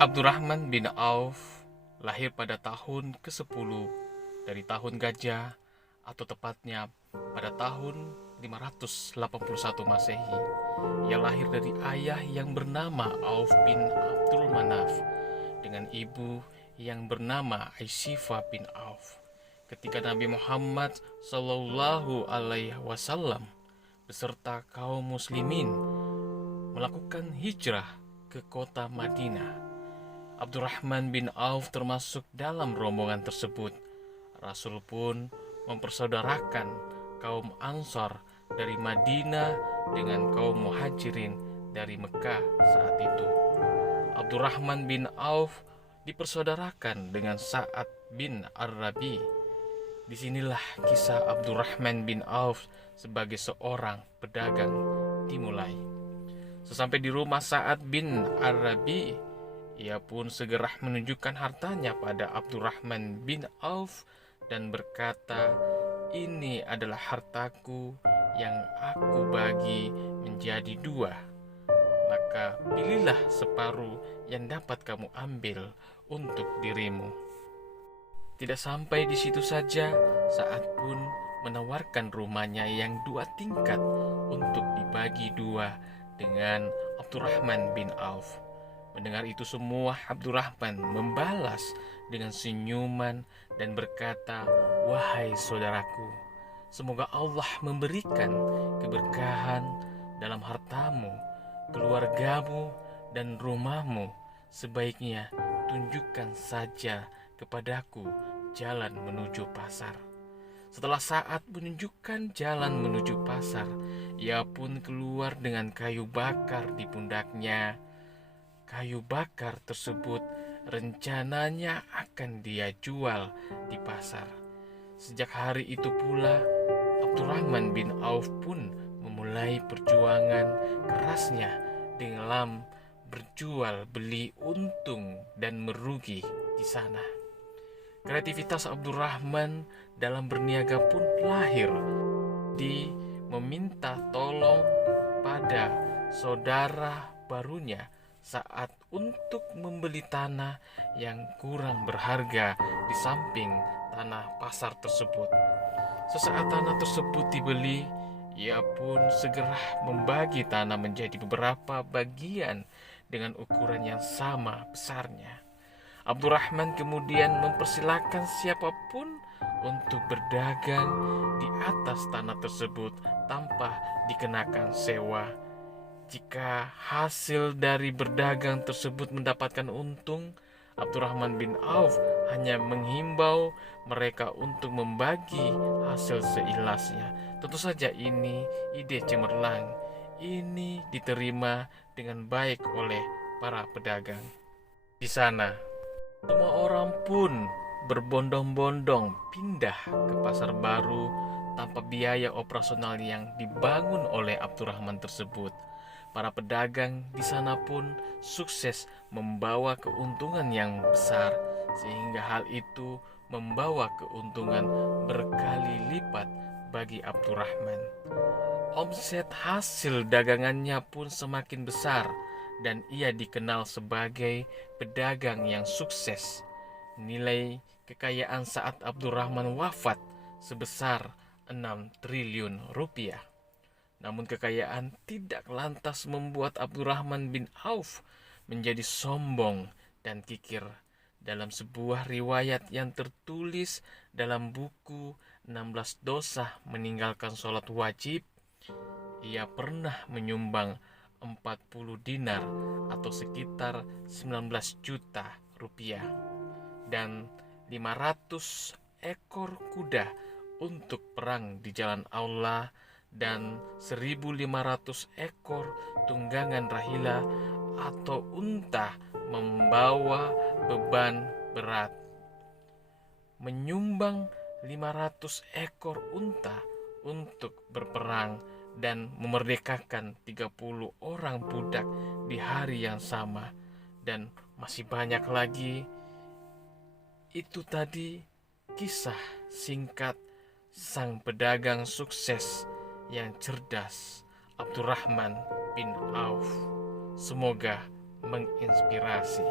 Abdurrahman bin Auf lahir pada tahun ke-10 dari tahun Gajah, atau tepatnya pada tahun 581 Masehi. Ia lahir dari ayah yang bernama Auf bin Abdul Manaf dengan ibu yang bernama Aisyifah bin Auf. Ketika Nabi Muhammad Shallallahu Alaihi Wasallam beserta kaum muslimin melakukan hijrah ke kota Madinah, Abdurrahman bin Auf termasuk dalam rombongan tersebut. Rasul pun mempersaudarakan kaum Ansar dari Madinah dengan kaum Muhajirin dari Mekah saat itu. Abdurrahman bin Auf dipersaudarakan dengan Sa'ad bin Ar-Rabi. Disinilah kisah Abdurrahman bin Auf sebagai seorang pedagang dimulai. Sesampai di rumah Sa'ad bin Ar-Rabi, ia pun segera menunjukkan hartanya pada Abdurrahman bin Auf dan berkata, "Ini adalah hartaku yang aku bagi menjadi 2. Maka pilihlah separuh yang dapat kamu ambil untuk dirimu." Tidak sampai di situ saja, Sa'ad pun menawarkan rumahnya yang 2 tingkat untuk dibagi 2 dengan Abdurrahman bin Auf. Mendengar itu semua, Abdurrahman membalas dengan senyuman dan berkata, "Wahai saudaraku, semoga Allah memberikan keberkahan dalam hartamu, keluargamu, dan rumahmu. Sebaiknya tunjukkan saja kepadaku jalan menuju pasar." Setelah Sa'ad menunjukkan jalan menuju pasar, ia pun keluar dengan kayu bakar di pundaknya. Kayu bakar tersebut rencananya akan dia jual di pasar. Sejak hari itu pula, Abdurrahman bin Auf pun memulai perjuangan kerasnya dalam berjual beli untung dan merugi di sana. Kreativitas Abdurrahman dalam berniaga pun lahir. Di meminta tolong pada saudara barunya saat untuk membeli tanah yang kurang berharga di samping tanah pasar tersebut. Sesaat tanah tersebut dibeli, ia pun segera membagi tanah menjadi beberapa bagian dengan ukuran yang sama besarnya. Abdurrahman kemudian mempersilahkan siapapun untuk berdagang di atas tanah tersebut tanpa dikenakan sewa. Jika hasil dari berdagang tersebut mendapatkan untung, Abdurrahman bin Auf hanya menghimbau mereka untuk membagi hasil seikhlasnya. Tentu saja ini ide cemerlang. Ini diterima dengan baik oleh para pedagang. Di sana, semua orang pun berbondong-bondong pindah ke pasar baru tanpa biaya operasional yang dibangun oleh Abdurrahman tersebut. Para pedagang di sana pun sukses membawa keuntungan yang besar, sehingga hal itu membawa keuntungan berkali lipat bagi Abdurrahman. Omset hasil dagangannya pun semakin besar dan ia dikenal sebagai pedagang yang sukses. Nilai kekayaan saat Abdurrahman wafat sebesar 6 triliun rupiah. Namun kekayaan tidak lantas membuat Abdurrahman bin Auf menjadi sombong dan kikir. Dalam sebuah riwayat yang tertulis dalam buku 16 dosa meninggalkan sholat wajib, ia pernah menyumbang 40 dinar atau sekitar 19 juta rupiah dan 500 ekor kuda untuk perang di jalan Allah dan 1.500 ekor tunggangan rahila atau unta membawa beban berat. Menyumbang 500 ekor unta untuk berperang dan memerdekakan 30 orang budak di hari yang sama, dan masih banyak lagi. Itu tadi kisah singkat sang pedagang sukses yang cerdas, Abdurrahman bin Auf. Semoga menginspirasi.